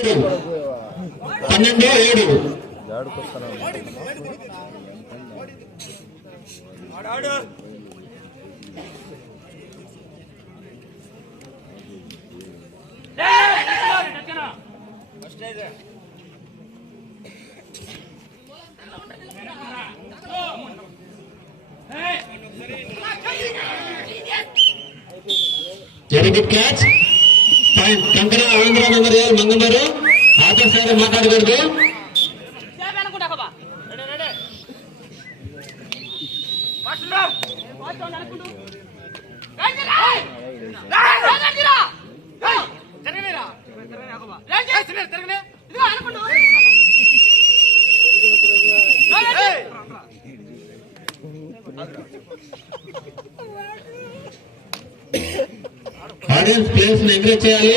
12-7 very good catch. Point కంకర Andhra memorial Mangamuru. ఆటోసారి మాట్లాడకూడదు. Audience players ని ఎంకరేజ్ చేయాలి.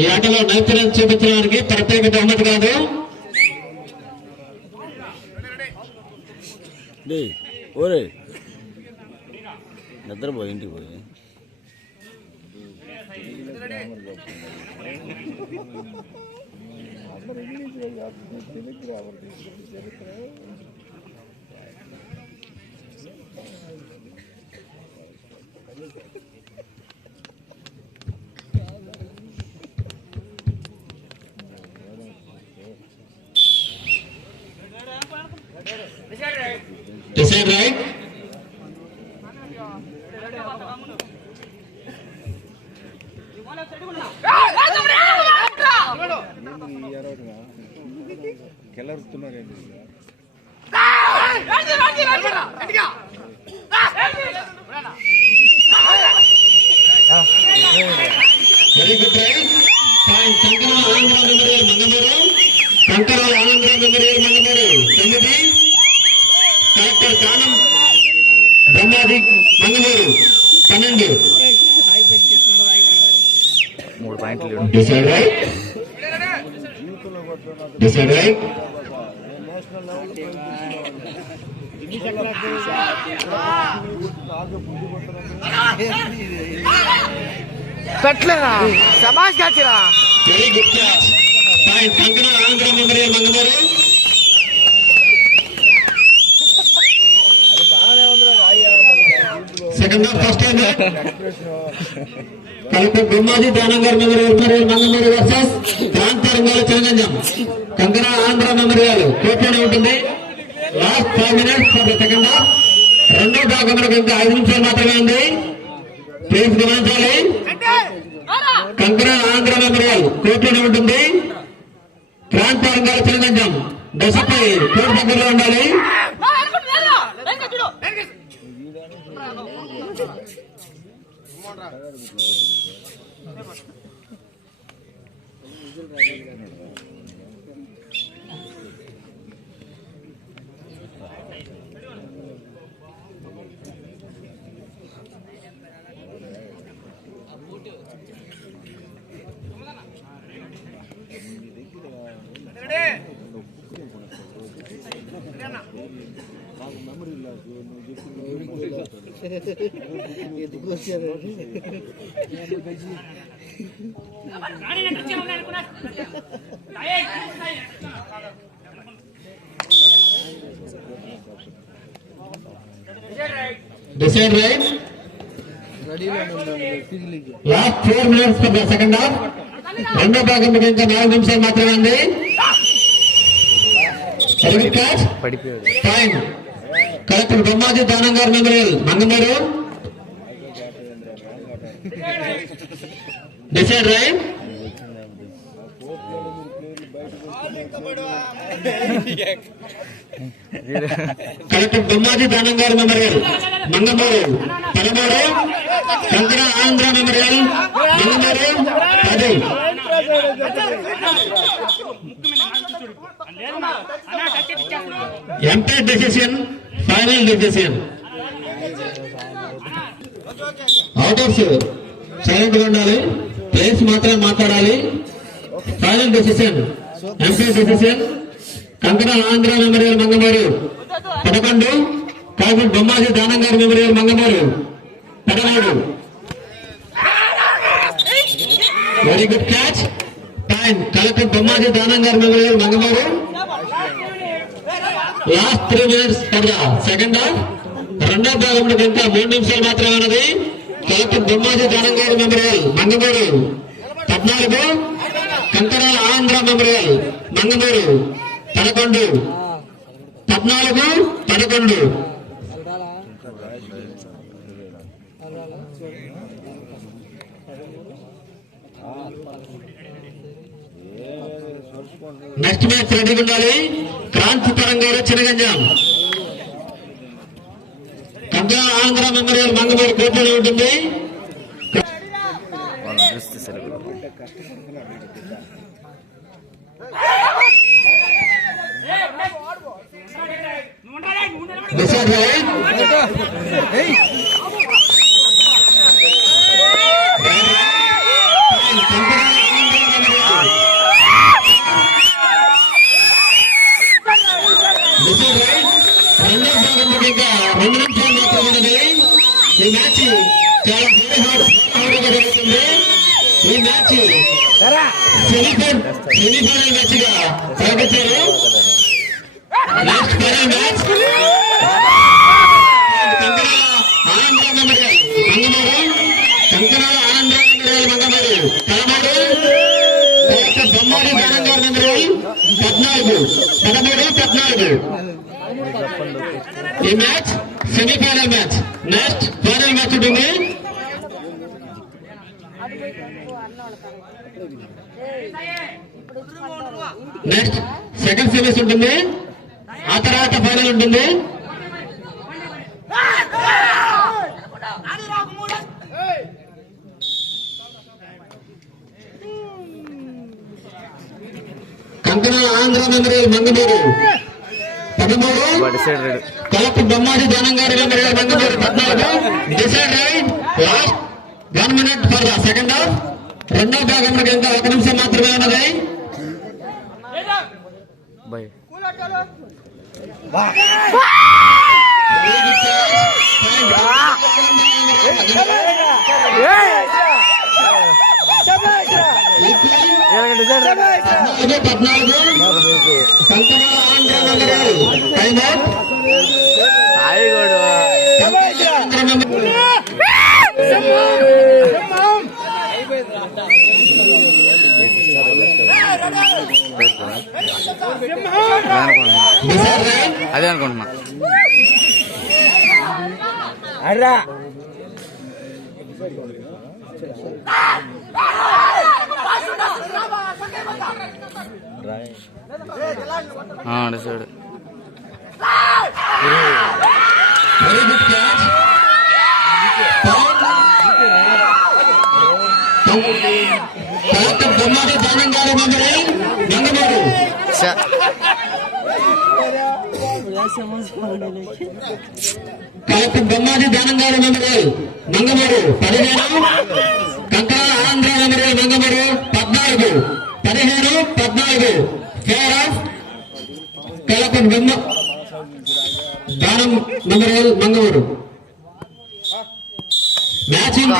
ఈ ఆటలో నైపుణ్యం చూపించడానికి ప్రత్యేక బహుమతి కాదు. ఓరే నిద్రపోయి ఇంటికి పోయి Decide right. Very good try. Point Kankara Andhra Memorial Mangamuru. Kankara Andhra Memorial Mangamuru. Committee. Collector కానం బ్రహ్మాది మంగళూరు 12. 3 పాయింట్లు. Decide right. Decide right. పెట్టలేరా సమాజ్ కాచిరా. Very good catch. పాయింట్ కంకణ Andhra memorial Mangaluru. Second half first time collector Brahmaji దానంగర్ మెమోరియల్ మంగమూరు వర్సెస్ ప్రాంత రంగాల చిరంజం. కంకర ఆంధ్ర మెమోరియల్ కోర్టులోనే ఉంటుంది. Last 5 minutes for the second half. రెండో భాగంలో ఇంకా 5 నిమిషాలు మాత్రమే ఉంది. ప్లీజ్ గమనించాలి. కంకర ఆంధ్ర మెమోరియల్ కోర్టులోనే ఉంటుంది. ప్రాంత రంగాల చిరంజం దశపై కోర్టు దగ్గరలో ఉండాలి. ఎందుకు వచ్చారు? Decide right. Last 4 minutes for the second half. రెండో భాగం ఇంకా 4 నిమిషాలు మాత్రమే ఉంది. పాయింట్ కలెక్టర్ బ్రహ్మాజీ దానంగర్ memorial Mangamuru. Decide right. Collector Brahmaji దానంగర్ మెమోరియల్ మంగమూరు 13. కంకర Andhra memorial Mangamuru 10. Umpire decision final decision. Outers silent గా ఉండాలి. ప్లేస్ మాత్రమే మాట్లాడాలి. Final decision umpire decision. కంకర ఆంధ్ర మెమోరియల్ మంగమూరు 11. కాకుల్ బొమ్మాజీ దానంగర్ memorial Mangamuru 13. Very good catch. Time collector Bommaji దానంగారు memorial Mangamuru. Last 3 minutes for the second half. రెండో భాగంలో ఇంకా 3 నిమిషాలు మాత్రమే ఉన్నది. కలెక్టర్ బొమ్మాజీ దానంగారు memorial Mangamuru 14, కంకరాల Andhra memorial Mangamuru 11. 14, 11. Next match రెడీగా ఉండాలి. క్రాంతి తరంగారు చినగంజాం. కంకరాల ఆంధ్ర మెమోరియల్ మంగమూరు కోర్టులో ఉంటుంది. వాళ్ళు చూస్తే సరిగ్గా డిసైడ్ రైట్. రెండో భాగంలో ఇంకా 2 నిమిషాలు మాత్రమే ఉన్నది. ఈ మ్యాచ్ చాలా హార్డ్గా జరుగుతుంది. ఈ మ్యాచ్ సెమీఫైనల్ మ్యాచ్ గా ప్రకటించారు. నెక్స్ట్ ఫైనల్ మ్యాచ్ కంకరాల ఆంధ్ర మెమోరియల్ మంగమూరు. కంకరాల ఆంధ్ర మెమోరియల్ మంగమూరు 13, కలెక్టర్ బొమ్మాజీ దానంగారు మెమోరియల్ 14, 13, 14. ఈ match semifinal match. Next final match ఉంటుంది. నెక్స్ట్ సెకండ్ సెమీస్ ఉంటుంది. ఆ తర్వాత ఫైనల్ ఉంటుంది. కంకరాల Andhra memorial Mangamuru 13, decide right. Collector Bommaji దానంగారు memorial Mangamuru 14. Decide right. Last 1 minute for the second half. రెండో భాగంలో ఇంకా 1 నిమిషం మాత్రమే ఉన్నది. Bye decide ride. 14, కంకరాల Andhra memorial time out. సాయిగోడు ఆంధ్ర మెమోరియల్ డిసైడ్ రైట్. అదే అనుకుంటున్నా. Decide very good catch. Collector Bommaji దానంగారు మెమోరియల్ మంగమూరు. కలెక్టర్ బొమ్మాజీ దానంగారు memorial Mangamuru 15, Kankarala Andhra memorial Mangamuru 14, 15, 14. Fair of collector Danam memorial Mangamuru. Matching